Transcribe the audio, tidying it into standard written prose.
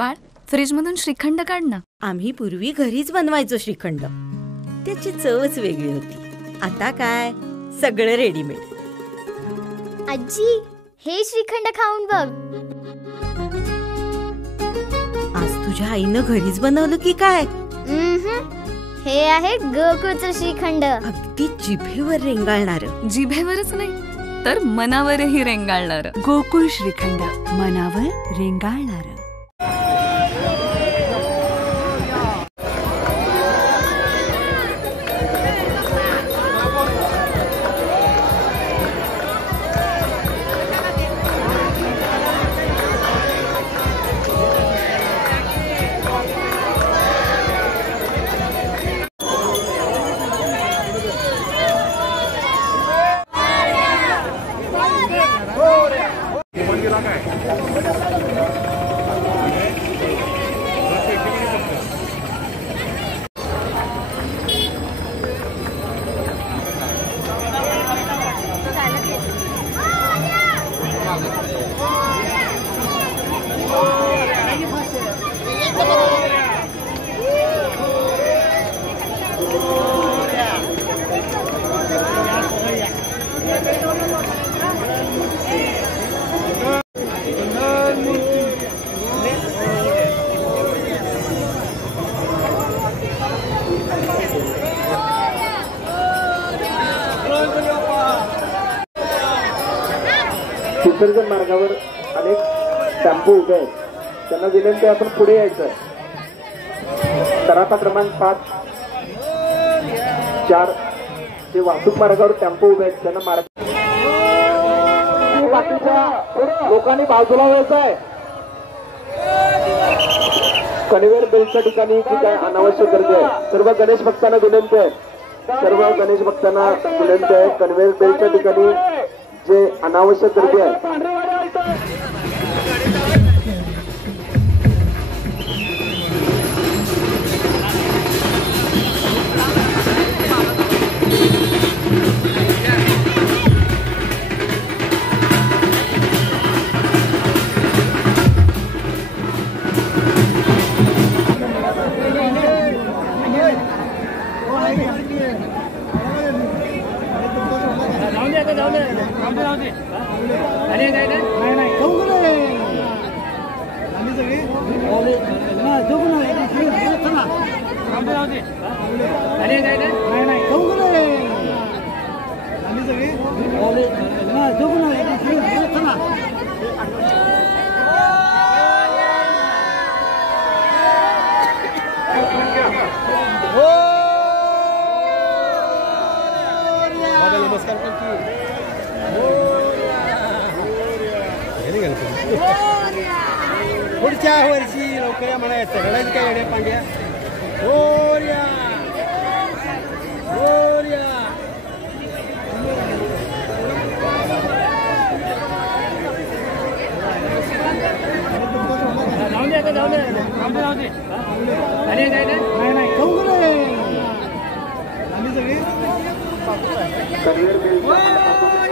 बाळ, फ्रीजमधून श्रीखंड काढ ना. आम्ही पूर्वी घरीच बनवायचो श्रीखंड. त्याची चवच वेगळी होती. आता काय सगळं रेडीमेड. आजी, हे श्रीखंड खाऊन बघ. आज तुझ्या आईनं घरीच बनवलं की काय? हे आहे गोकुळचं श्रीखंड. अगदी जिभेवर रेंगाळणार. जिभेवरच नाही तर मनावरही रेंगाळणार. गोकुळ श्रीखंड, मनावर रेंगाळणार. विसर्जन मार्गावर अनेक टेम्पो उभे आहेत. त्यांना विनंती आपण पुढे यायचं. तराफा क्रमांक 5, 4 जे वाहतूक मार्गावर टेम्पो उभे आहेत त्यांना मार्ग बाकीच्या लोकांनी बाजूला व्हायचं आहे. कन्व्हेयर बेल्टच्या ठिकाणी जी काय अनावश्यक गर्दी आहे, सर्व गणेश भक्तांना विनंती आहे. सर्व गणेश भक्तांना विनंती आहे, कन्व्हेयर बेल्टच्या ठिकाणी जे अनावश्यक गर्दी आहे पुढच्या वर्षी लवकर म्हणायचं सगळ्यांनी काय येड्या पांड्या. Conveyor belt